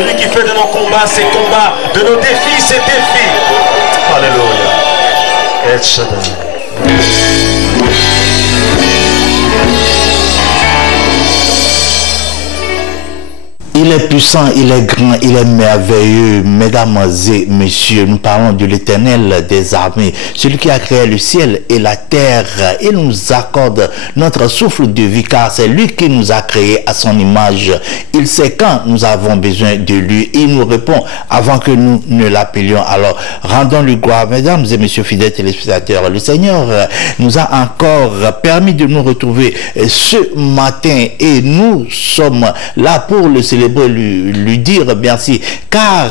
Celui qui fait de nos combats ses combats, de nos défis ses défis. Alléluia. El Shaddai. Il est puissant, il est grand, il est merveilleux. Mesdames et messieurs, nous parlons de l'Éternel des armées, celui qui a créé le ciel et la terre. Il nous accorde notre souffle de vie, car c'est lui qui nous a créés à son image. Il sait quand nous avons besoin de lui. Il nous répond avant que nous ne l'appelions. Alors, rendons-lui gloire. Mesdames et messieurs fidèles téléspectateurs, le Seigneur nous a encore permis de nous retrouver ce matin et nous sommes là pour le célébrer, lui dire merci, car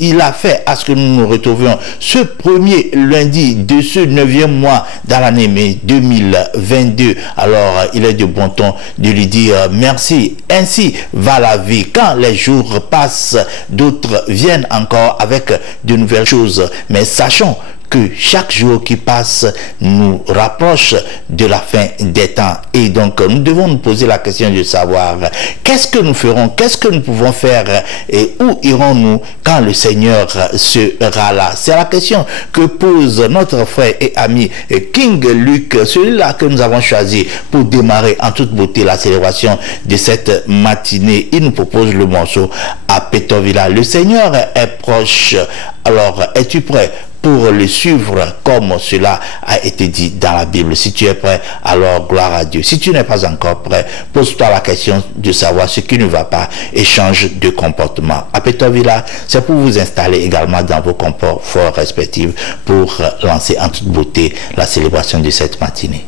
il a fait à ce que nous nous retrouvions ce premier lundi de ce 9e mois dans l'année 2022. Alors, il est de bon ton de lui dire merci. Ainsi va la vie. Quand les jours passent, d'autres viennent encore avec de nouvelles choses. Mais sachons que chaque jour qui passe nous rapproche de la fin des temps. Et donc, nous devons nous poser la question de savoir qu'est-ce que nous ferons, qu'est-ce que nous pouvons faire et où irons-nous quand le Seigneur sera là. C'est la question que pose notre frère et ami King Luke, celui-là que nous avons choisi pour démarrer en toute beauté la célébration de cette matinée. Il nous propose le morceau à Pétorvilla. Le Seigneur est proche. Alors, es-tu prêt pour le suivre comme cela a été dit dans la Bible? Si tu es prêt, alors gloire à Dieu. Si tu n'es pas encore prêt, pose-toi la question de savoir ce qui ne va pas et change de comportement. À Pétorvilla, c'est pour vous installer également dans vos conforts respectifs pour lancer en toute beauté la célébration de cette matinée.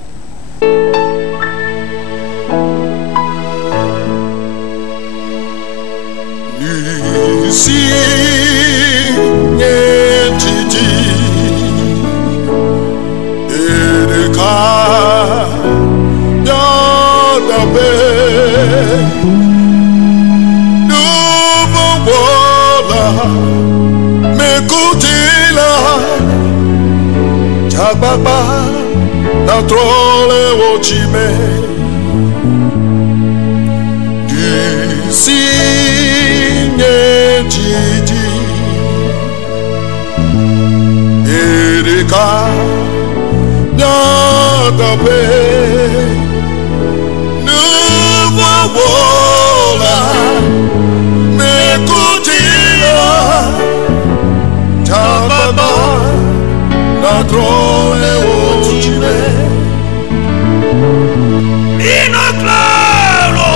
Baba na trole ochime du signe titi erika ya tape nuvola mekutila tababa na trole ochime in a claro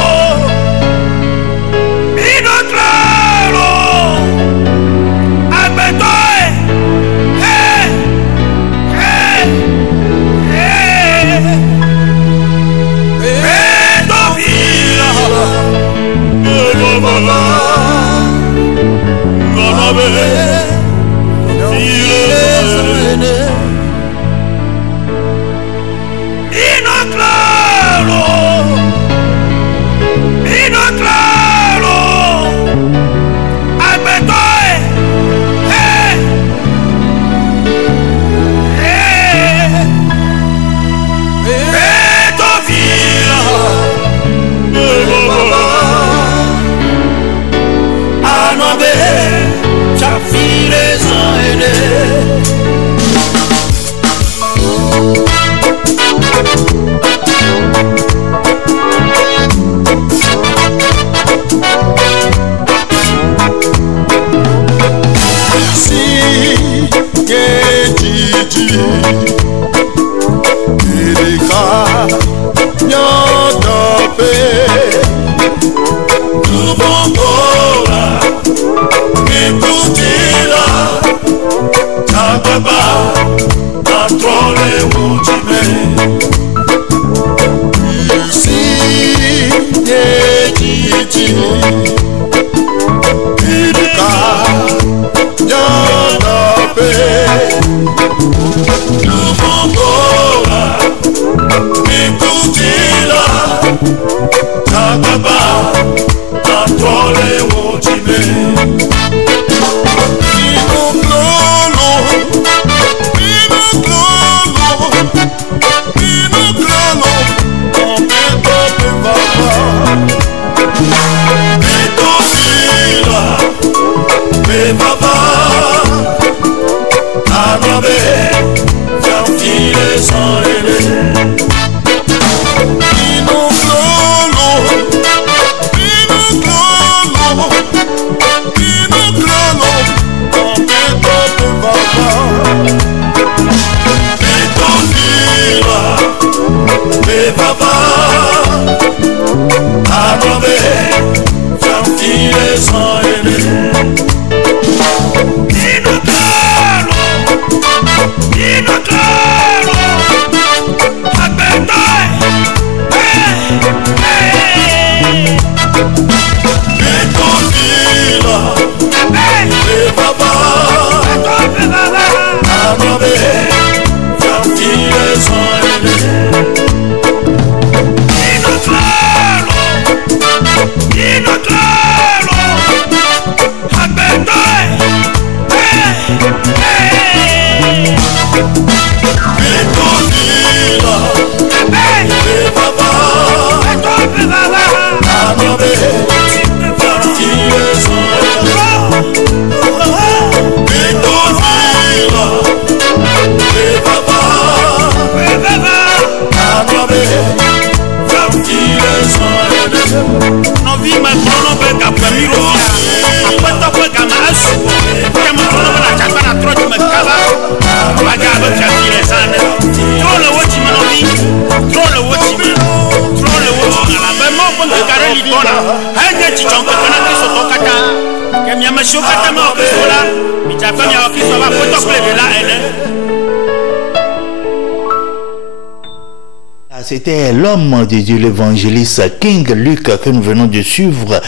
C'était l'homme de Dieu, l'évangéliste King Luc, que nous venons de suivre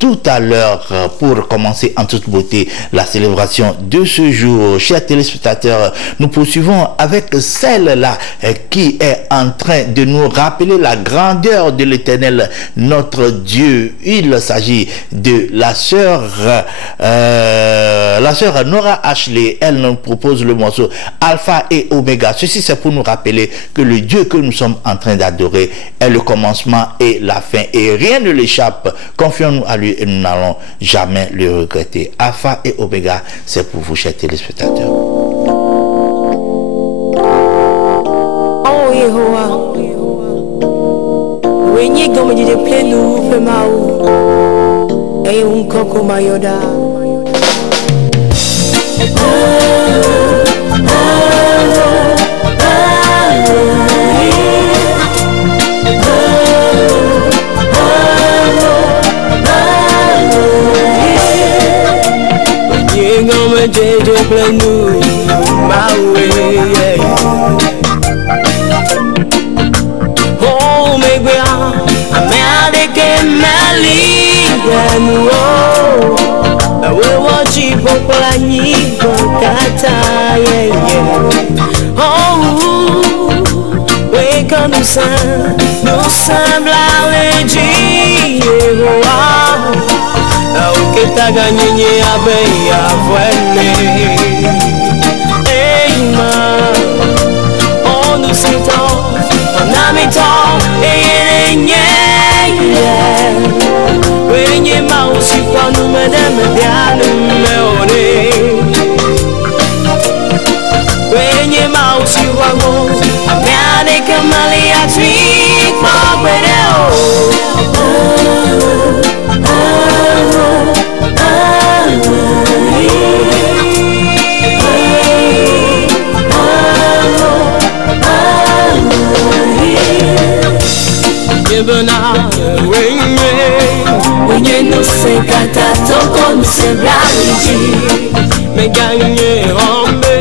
tout à l'heure pour commencer en toute beauté la célébration de ce jour. Chers téléspectateurs, nous poursuivons avec celle-là qui est en train de nous rappeler la grandeur de l'Éternel, notre Dieu. Il s'agit de la sœur Nora Ashley. Elle nous propose le morceau Alpha et Oméga. Ceci, c'est pour nous rappeler que le Dieu que nous sommes en train d'adorer est le commencement et la fin, et rien ne l'échappe. Confions-nous à lui et nous n'allons jamais le regretter. Alpha et Oméga, c'est pour vous, chers téléspectateurs. Oh Yehovah, wenye goma jide plenu femau, unkoko mayoda. Jeje plenu mawe, oh megwa amade ke mali ganu, we wachi popola ni kata oh we kanusa no sembla leji que ta gagné à payer à voler. Hey ma, on nous s'étend, on a mis temps et il est Wenye ma aussi pas nous mesdames bien nous Wenye ma aussi wago, amène comme alia tweet ma wenye no se kata toko no se blawiji me gagné hombe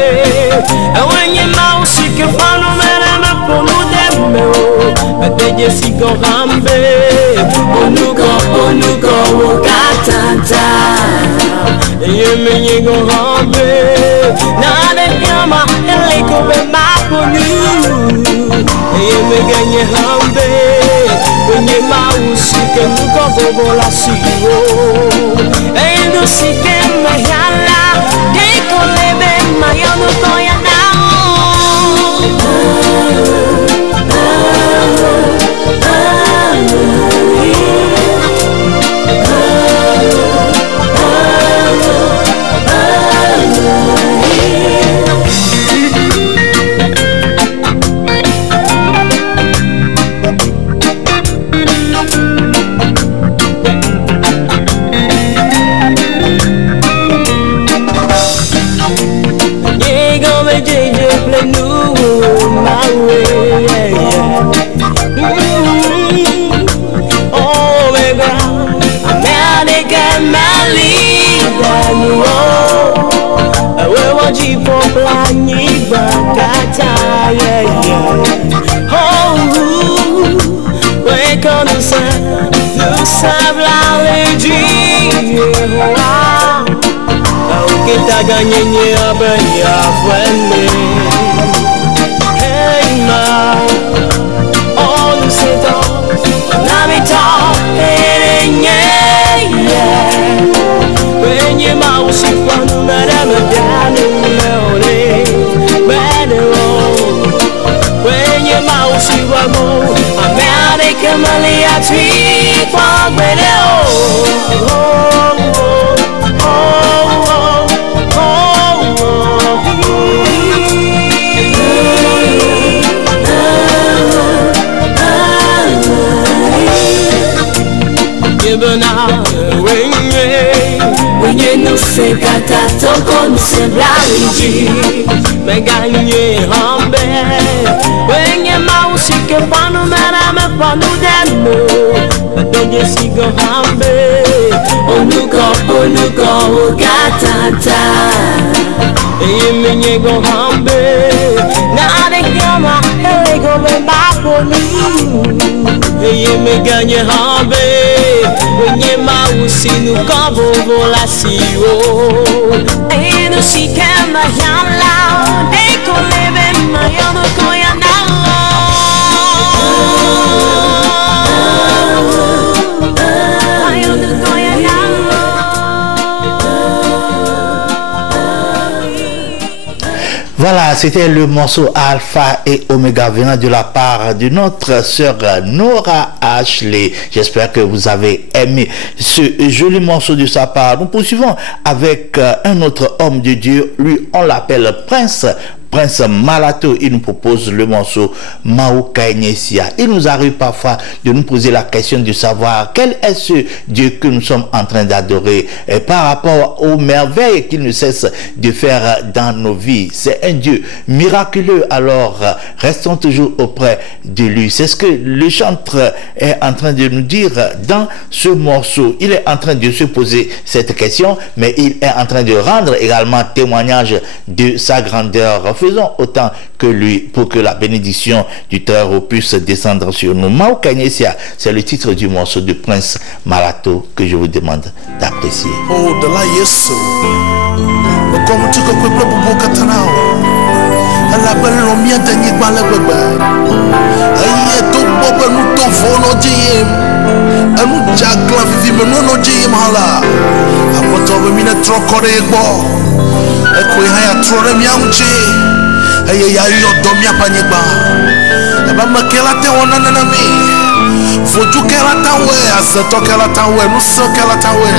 wenye mausi que fano mera me ponu deme o deje si ko hambe onuko katata ye me yego hambe na de nyama ele ko be maponu ye me gagné hambe wenye mausi que nunca vobo la sigo e no si que me hala de colebe mayo no toya gagné à payer à voler. Hey ma, on nous s'étend, on a mis temps et wenye ma aussi pas nous madame bien nous wenye ma aussi va bon, America Malia tweet kwa Wenye no se kata toko no se blariji Meganye hambe Wenye mausike panu mera me panu demo Bedonye sigo hambe Onuko ugatata Eye menye go hambe Na de kama ele go be bakoni Eye meganye hambe Wenye mausinu kabo vola siwo Eno si kema yamla Deko lebe mayono koya Voilà, c'était le morceau Alpha et Omega venant de la part de notre sœur Nora Ashley. J'espère que vous avez aimé ce joli morceau de sa part. Nous poursuivons avec un autre homme de Dieu. Lui, on l'appelle Prince Malato. Il nous propose le morceau Maokainesia. Il nous arrive parfois de nous poser la question de savoir quel est ce Dieu que nous sommes en train d'adorer par rapport aux merveilles qu'il ne cesse de faire dans nos vies. C'est un Dieu miraculeux, alors restons toujours auprès de lui. C'est ce que le chanteur est en train de nous dire dans ce morceau. Il est en train de se poser cette question, mais il est en train de rendre également témoignage de sa grandeur. Faisons autant que lui pour que la bénédiction du Très-Haut puisse descendre sur nous. Maokainesia, c'est le titre du morceau de Prince Malato que je vous demande d'apprécier. Oh, de la Yesu. Comme tu peux pour Katanao. La belle romia de Nibalababa. Aïe, tout bobo nous t'en fono diem. Et nous jacla vivi menono diem hala. Après toi, mine trop corrego. Et quoi, il y a trop de miaouchi. Aïe, aïe, domia paniba. Et bah, ma kelate on a nami. Faut tout qu'elle a taoué. Azato qu'elle a taoué. Nous sommes qu'elle a taoué.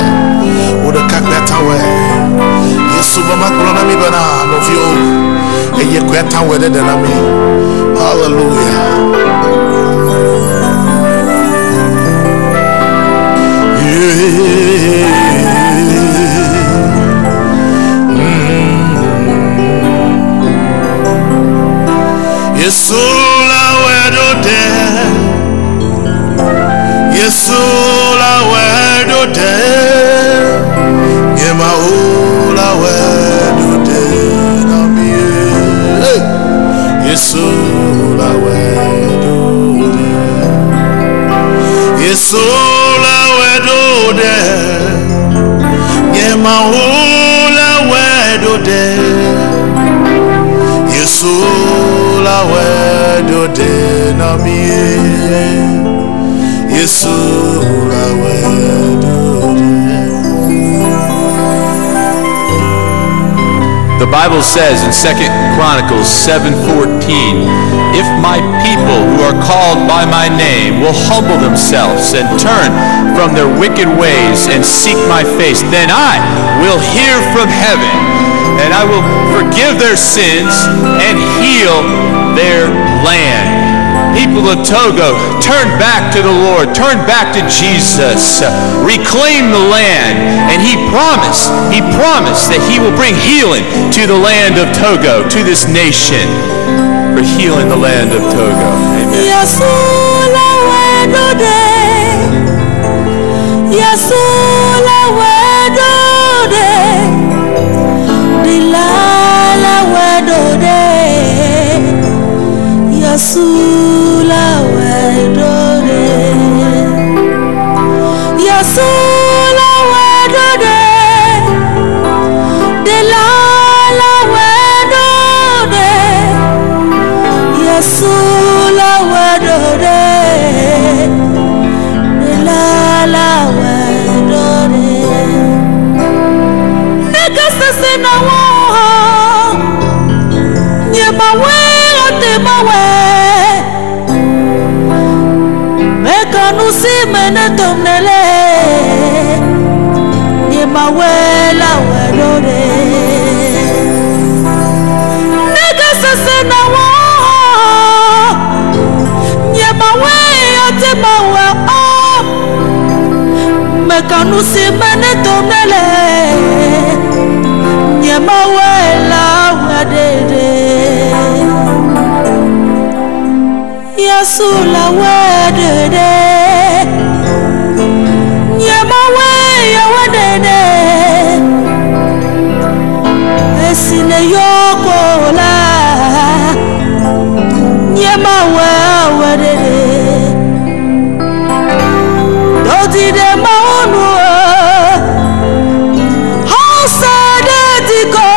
Ou de kakle taoué. Yesu bama kulona mi bana novio eye kweta wede de na mi hallelujah Yesu la wedo de Yesu la wedo de Yema la wedo de na mi Yesu la wedo de Yesu la wedo de Yema la wedo de Yesu la wedo de na mi Yesu la wedo. The Bible says in 2 Chronicles 7:14, if my people who are called by my name will humble themselves and turn from their wicked ways and seek my face, then I will hear from heaven and I will forgive their sins and heal their land. People of Togo, turn back to the Lord, turn back to Jesus, reclaim the land, and He promised that He will bring healing to the land of Togo, to this nation, for healing the land of Togo. Amen. Yasula wedode Yasula wedode Delala wedode Yasula wedode Delala wedode Negasa senawo Nyemawe otemawe Nusi menetomnele Ni mawela wedode Nega sase na wo Ni mawe yote mawe Meka Manusi manetomele Nyamawela wadede Yasula wadede Nyamaweya wadede Esine yokola Nyamaweya wadede Dodi de maunu Hosade diko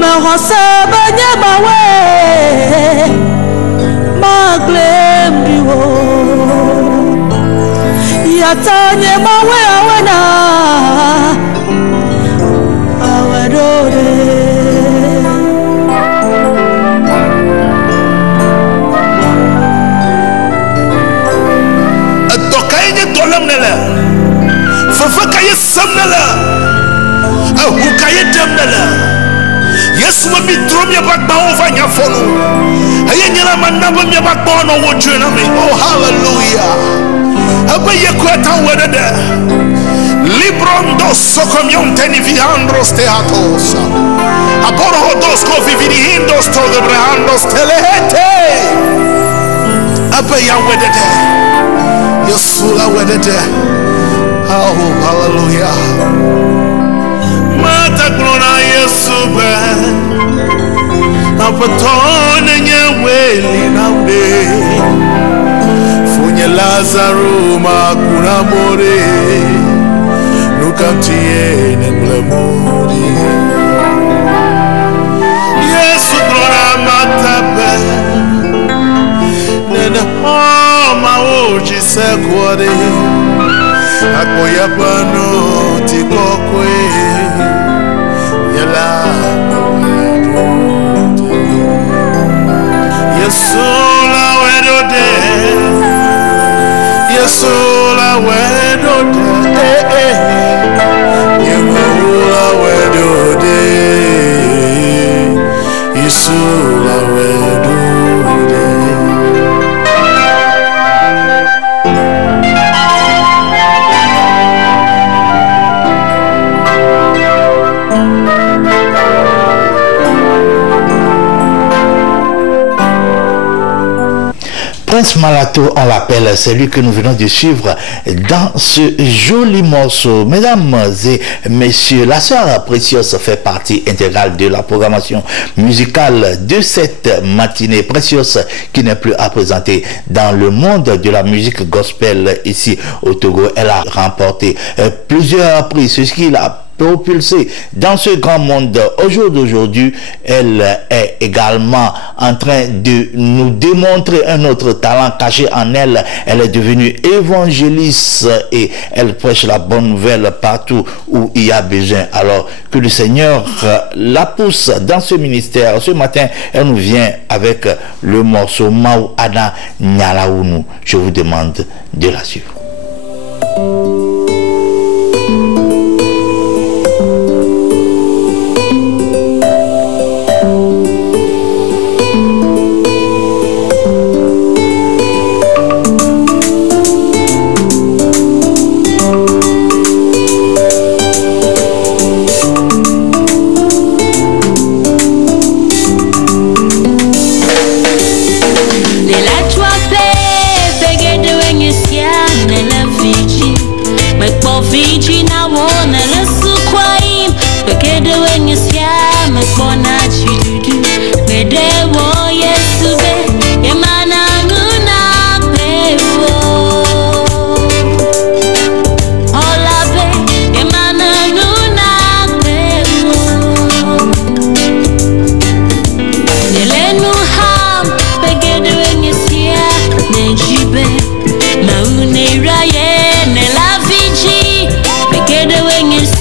Mahosaba nyamawe Maglem diwo Yata nyamawe awena Awadore Fafakaye samnala Ahukaye demnala Yesu mi drum ya bakba ovanya fonu Aye nyala manaba mi bakba no wotwena me oh hallelujah Abaye kwata wedede Librondo sokomion teniviandros teatos Aporo dos ko vivinihindos to gebrehandos telehete Abaye wedede Yesu la wedede Oh, hallelujah. Mata glona Yesube. Apatone nyeweli naude. Funye Lazaro makuna more. Nukamtie nemlemuri. Yesu glona matabe. Nene homa oji sekwade. Akoya pano tikokwe Yala Yesula wedode Yesula wedode Yemula wedode Yesula wedode Prince Malato, on l'appelle, c'est lui que nous venons de suivre dans ce joli morceau. Mesdames et messieurs, la sœur Précieuse fait partie intégrale de la programmation musicale de cette matinée. Précieuse qui n'est plus à présenter dans le monde de la musique gospel ici au Togo. Elle a remporté plusieurs prix, ce qui l'a propulsée dans ce grand monde. Au jour d'aujourd'hui, elle est également en train de nous démontrer un autre talent caché en elle. Elle est devenue évangéliste et elle prêche la bonne nouvelle partout où il y a besoin. Alors que le Seigneur la pousse dans ce ministère. Ce matin, elle nous vient avec le morceau Mau Ana Nyalaounu. Je vous demande de la suivre. When you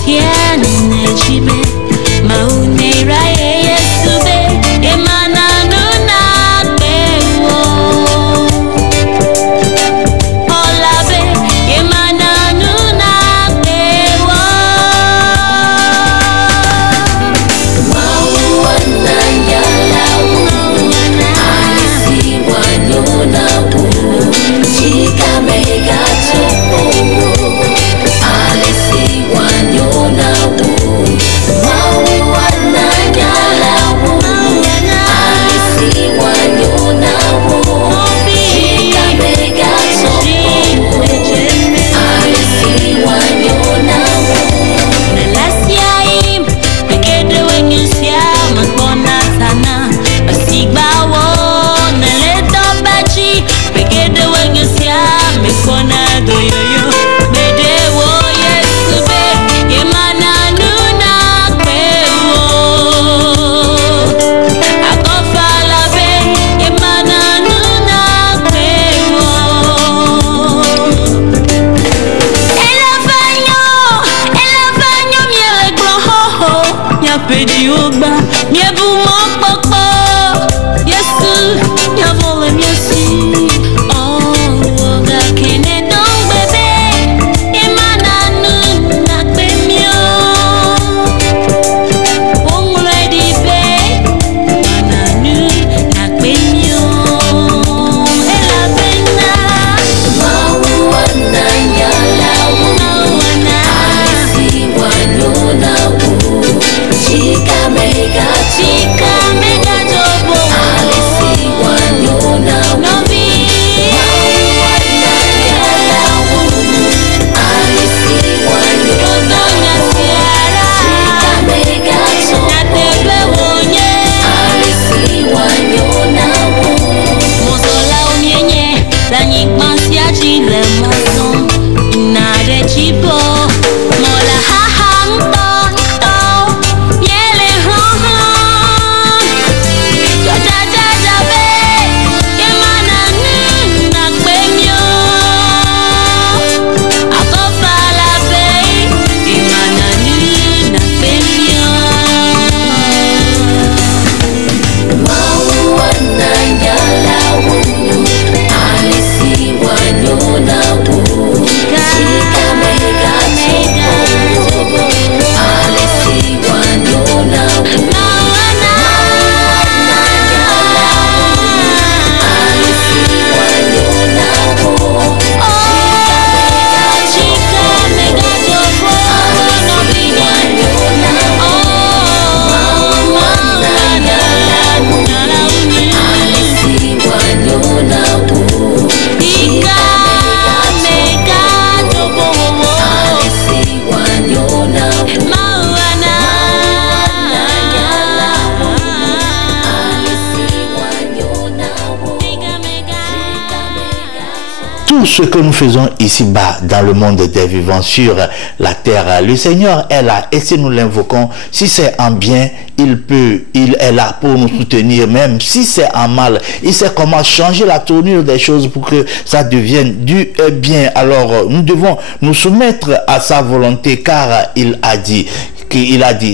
Tout ce que nous faisons ici-bas dans le monde des vivants sur la terre, le Seigneur est là, et si nous l'invoquons, si c'est en bien, il est là pour nous soutenir, même si c'est en mal. Il sait comment changer la tournure des choses pour que ça devienne du bien. Alors nous devons nous soumettre à sa volonté, car il a dit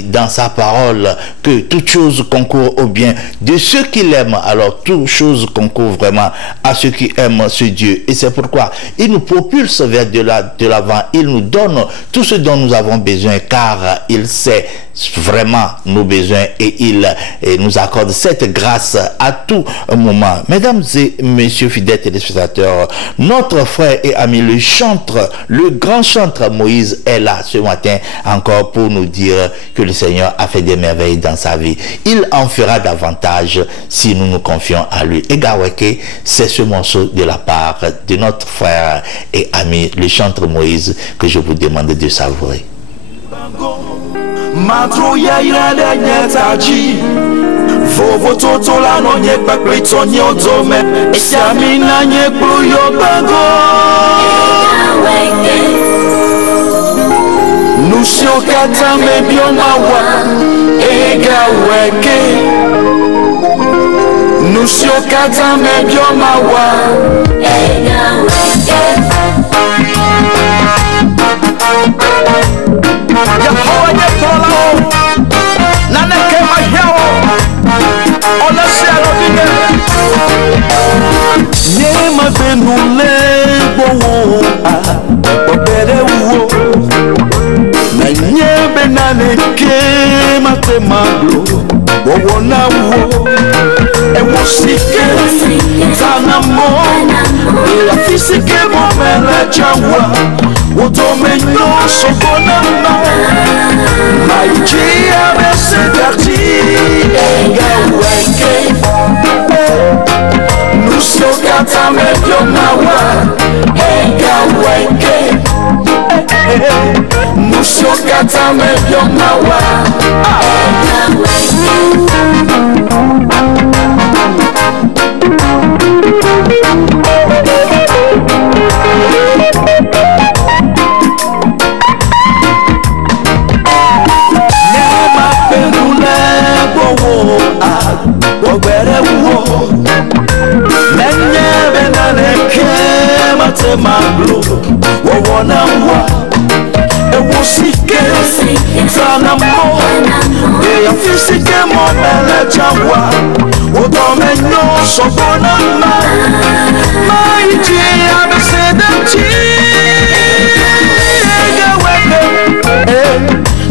dans sa parole que toute chose concourt au bien de ceux qui l'aiment. Alors toute chose concourt vraiment à ceux qui aiment ce Dieu, et c'est pourquoi il nous propulse vers de l'avant. Il nous donne tout ce dont nous avons besoin, car il sait vraiment nos besoins, et il nous accorde cette grâce à tout moment. Mesdames et messieurs fidèles téléspectateurs, notre frère et ami le grand chantre Moïse est là ce matin encore pour nous dire que le Seigneur a fait des merveilles dans sa vie. Il en fera davantage si nous nous confions à lui. Et Gaweke, c'est ce morceau de la part de notre frère et ami le chantre Moïse que je vous demande de savourer. Matrouya irade nyetaji Vovo toto la no nye pakplito nye odome Esiami na nye kruyo bango Nusio kata mebio mawa Ega weke Nusio kata mebio mawa Ega weke Yahowa nyetola Nane kema yawo Ona siano vige Nyema benule Bowo Bobere uwo Na nyebe nane kema temaglo Bowo na uwo Ewo sike Tana mo Ela fisike mo mele chawa Wotome no sokonama Maijia besedati Ega weke Nusio kata mebyo mawa Ega weke Nusio kata mebyo mawa Ega weke Maglo, wona wa, ewosike, sana mo, e afisike mo mele chawa, odome no sobona ma, maiji abesedati, ega weke,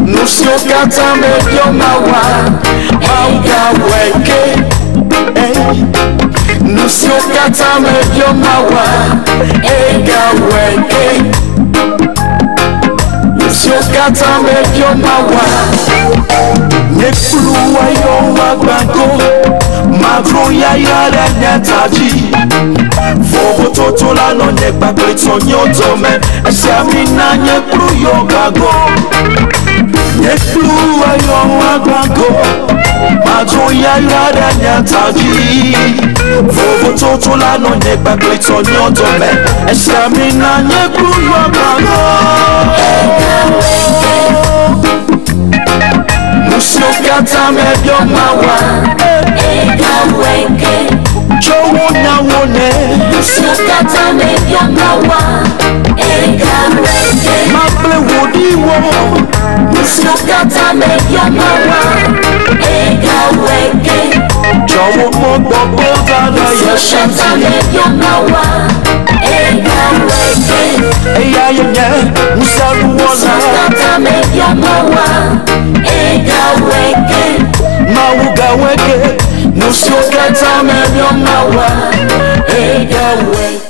nusio kata mebyo mawa, mauga weke, Nusio kata mebyo mawa Ega weke Nusio kata mebyo mawa Nekuluwa yo magbango Madro ya yare nyetaji Vovo toto la no nyekba klito nyotome Esiami na nyekulu yo gago Nekuluwa yo magbango Madro ya yare nyetaji Vovo toto la no nyekba klito nyotome Esiami na nyekulu yo gago kata medio mawa ega weke chowo na wone kata medio mawa ega weke maple wodi wo kata medio mawa ega weke chowo mo bobo na yesha kata medio mawa ega weke eya yenya musaru wona kata medio mawa ega weke mauga weke musokata medio mawa ega weke.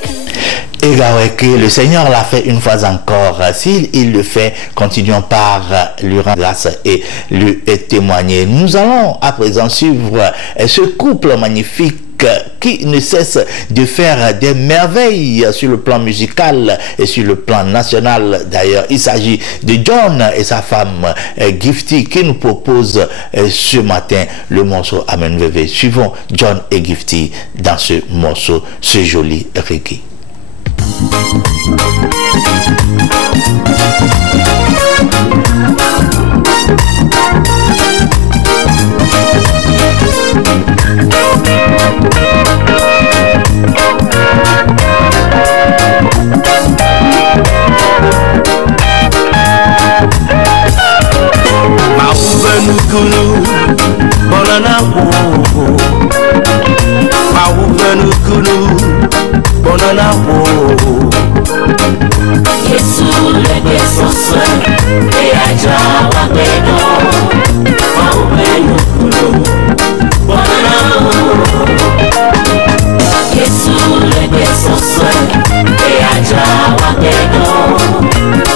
Que le Seigneur l'a fait une fois encore. S'il le fait, continuons par lui rendre grâce et lui témoigner. Nous allons à présent suivre ce couple magnifique qui ne cesse de faire des merveilles sur le plan musical et sur le plan national. D'ailleurs, il s'agit de John et sa femme Gifty qui nous propose ce matin le morceau Amen Veve. Suivons John et Gifty dans ce morceau, ce joli reggae. Mauvenu bonana wo Mauvenu bonana wo Yesu lebe soswe e aja wa bedo Mauvenu bonana wo Yesu lebe soswe e aja wa bedo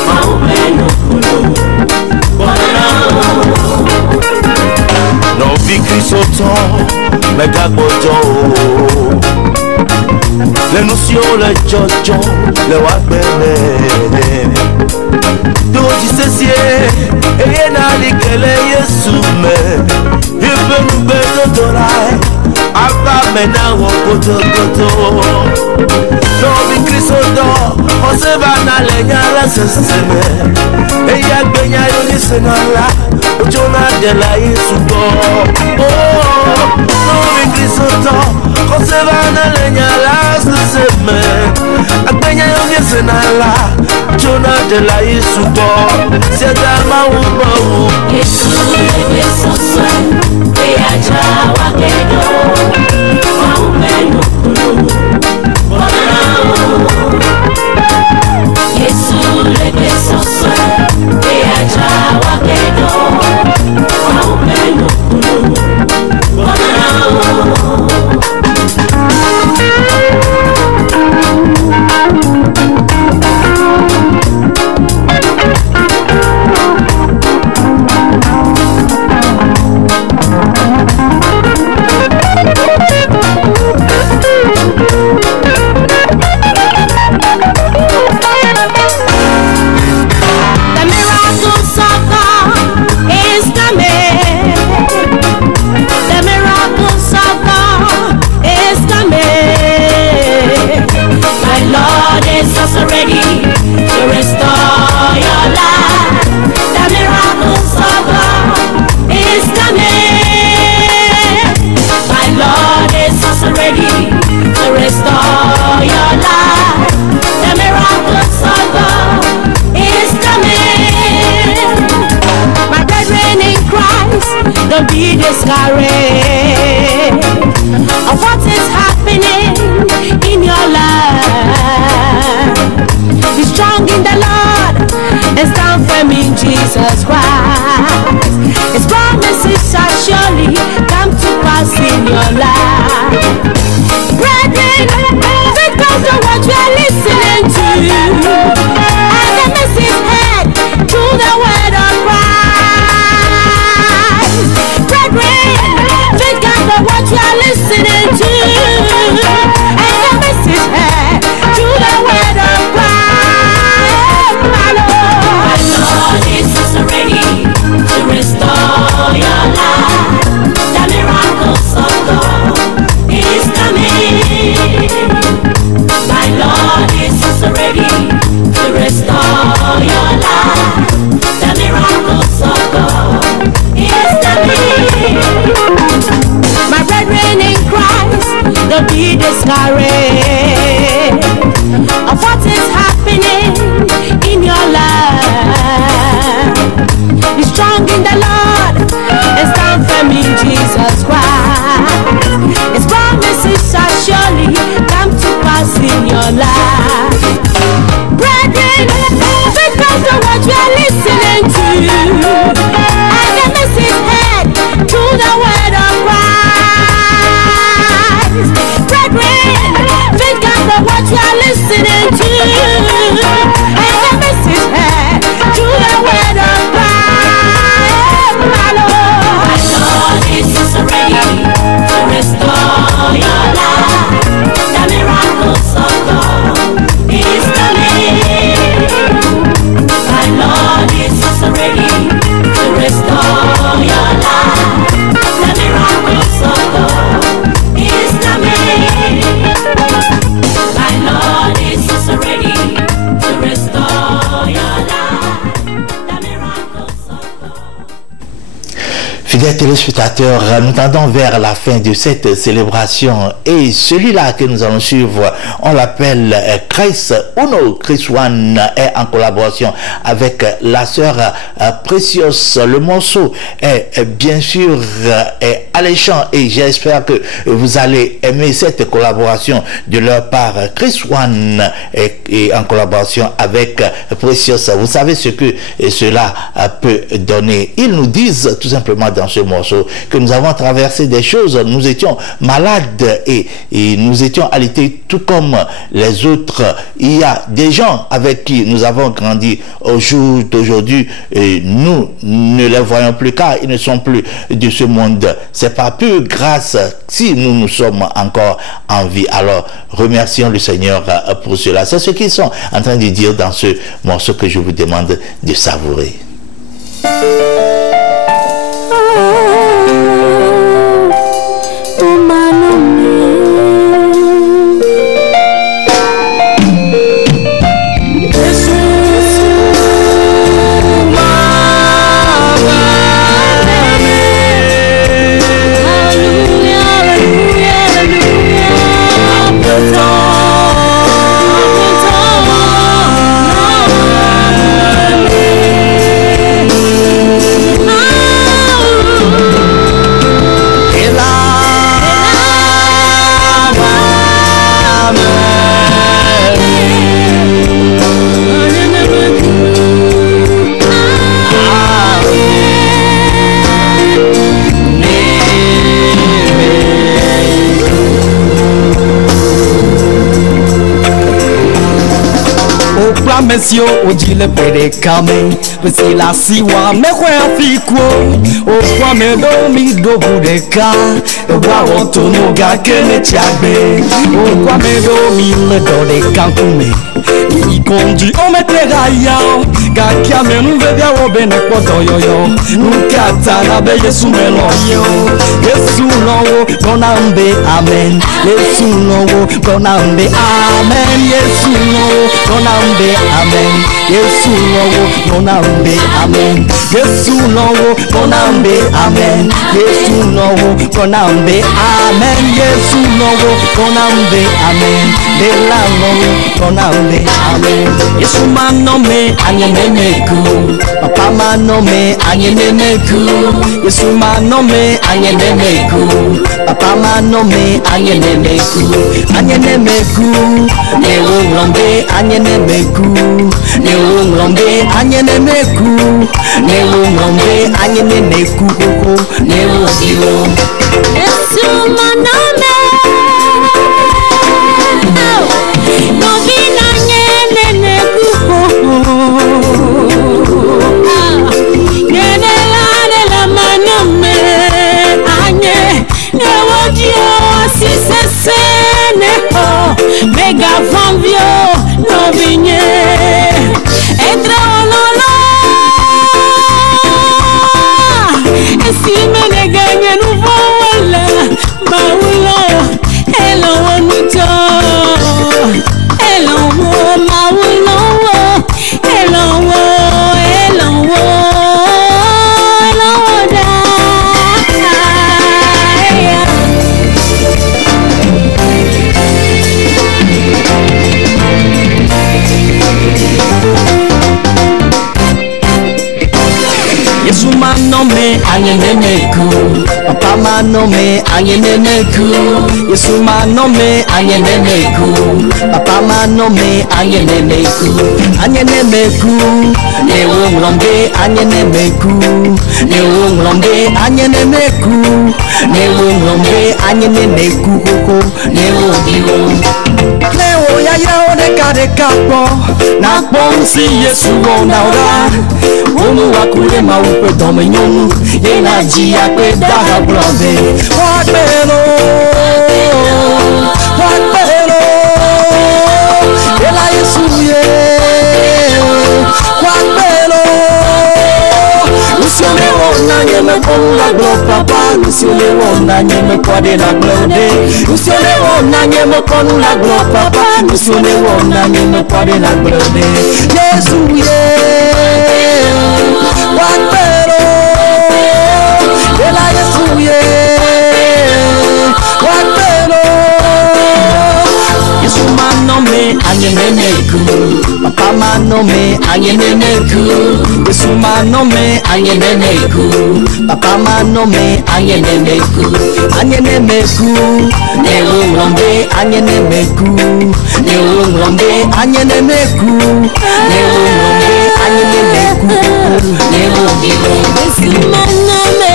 Mauvenu no victory so tall, mega bojo. Le nusio le jojo, le wakbele. Doji sesie, eye na likele yesu me. Ibe nube dodorai, aba mena wo koto koto. No victory so tall, oseba na lenya la seseme. Eye agbenya yoni senala. Ojona de la isugo oh no me grisoto conserva na leña las seme agbenya yo senala Ojona de la isugo se da mawo Yesu le soswe e aja wa kedo wa umenu Yesu le soswe e aja wa kedo Don't be discouraged of what is happening in your life. Be strong in the Lord and stand firm in Jesus Christ. His promises shall surely come to pass in your life. Brethren, faith comes from what you are listening to, and the message heard through the word of Christ. Think about what you are listening to, and the message heard through the word of Christ. My Lord is ready to Fidèles téléspectateurs, nous tendons vers la fin de cette célébration et celui-là que nous allons suivre, on l'appelle Chris Uno. Chris One est en collaboration avec la sœur Precious. Le morceau est bien sûr alléchant et j'espère que vous allez aimer cette collaboration de leur part. Chris One est en collaboration avec Precious. Vous savez ce que cela peut donner. Ils nous disent tout simplement dans ce morceau que nous avons traversé des choses, nous étions malades et nous étions alités tout comme les autres. Il y a des gens avec qui nous avons grandi au jour d'aujourd'hui et nous ne les voyons plus car ils ne sont plus de ce monde. C'est pas pure grâce si nous sommes encore en vie. Alors remercions le Seigneur pour cela. C'est ce qu'ils sont en train de dire dans ce morceau que je vous demande de savourer. Monsieur, on dit le pédicament, parce que la siwa me croit fico, au point me dormi do bout de cas, au bois on tourne au gars que me tiabe, au point me dormi le dos de cancoumé, il conduit on me terraillant, gars qui a me nous veut bien au bénéfice pour yo, nous katana be yesu melonyo, yesu longo, bon ambe amen, yesu longo, bon ambe amen, yesu longo, bon ambe amen, yesu longo, bon ambe amen, yesu longo, bon ambe amen, yesu longo, bon ambe amen, yesu longo, bon ambe amen, de la longo, bon ambe amen, yesu manome anyenemeku, papa manome anyenemeku, yesu manome anyenemeku, papa manome anyenemeku, anyenemeku, ne wongombe anyenemeku, ne wongombe anyenemeku, ne wongombe anyenemeku, ne wongio. Yesu manome Mega Fambio, no vigne, entra lolo, e si me ne gagne nouveau maulo, hello nuto, hello maulo, hello, hello, hello da. Yesu manome anyenemeku, papa manome anyenemeku, Yesu manome anyenemeku, papa manome anyenemeku, anyenemeku, ne wongombe anyenemeku, ne wongombe anyenemeku, ne wongombe anyenemeku, ne wongio. Leo ya yao de kapo, na ponsi Yesu onaura. Unu wakule maupe domenyon, yena jia kwe daha blonde. Wakbelo, wakbelo, yela Yesu ye. Wakbelo, usione wona nyeme kon la glo papa, usione wona nyeme kwa de la glode. Usione wona nyeme kon la glo papa, usione wona nyeme kwa de la glode. Yesu ye. Wakbelo, nommé Anyenemeku. Yesu m'a nommé Anyenemeku. Papa m'a nommé Anyenemeku. Anyenemeku. Neulombe Anyenemeku. Neulombe Anyenemeku. Neulombe Anyenemeku. Neulombe Yesu m'a nommé.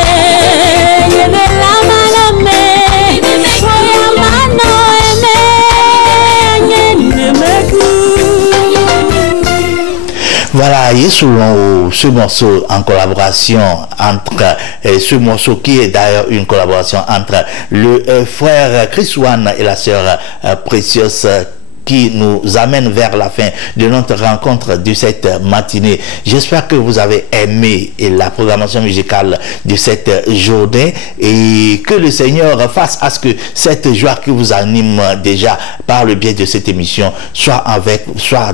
Voilà, selon ce morceau en collaboration entre ce morceau qui est d'ailleurs une collaboration entre le frère Chris One et la sœur Précieuse, qui nous amène vers la fin de notre rencontre de cette matinée. J'espère que vous avez aimé la programmation musicale de cette journée et que le Seigneur fasse à ce que cette joie qui vous anime déjà par le biais de cette émission soit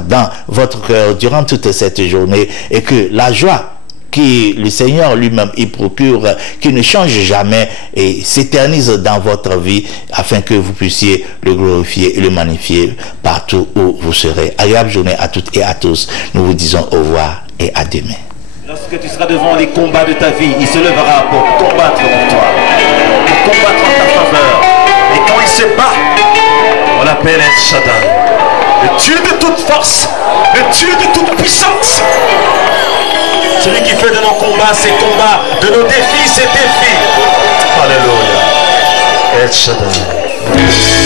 dans votre cœur durant toute cette journée, et que la joie qui le Seigneur lui-même y procure, qui ne change jamais et s'éternise dans votre vie, afin que vous puissiez le glorifier et le magnifier partout où vous serez. Agréable journée à toutes et à tous. Nous vous disons au revoir et à demain. Lorsque tu seras devant les combats de ta vie, il se lèvera pour combattre pour toi, pour combattre en ta faveur. Et quand il se bat, on l'appelle El Shaddai, le Dieu de toute force, le Dieu de toute puissance. Celui qui fait de nos combats ses combats, de nos défis ses défis. Alléluia. El Shaddai.